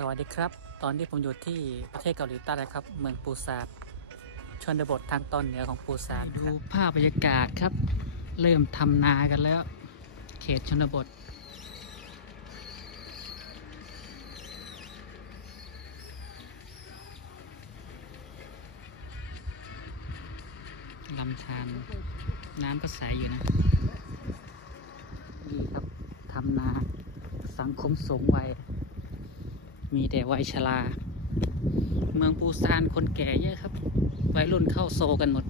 สวัสดีครับตอนนี้ผมอยู่ที่ประเทศเกาหลีใต้นะครับเมืองปูซานชนบททางตอนเหนือของปูซานดูภาพบรรยากาศครับเริ่มทำนากันแล้วเขตชนบทลำธารน้ำก็ใสอยู่นะนี่ครับทำนาสังคมสูงวัยมีแต่วัยชราเมืองปูซานคนแก่เยอะครับวัยรุ่นเข้าโซกันหมด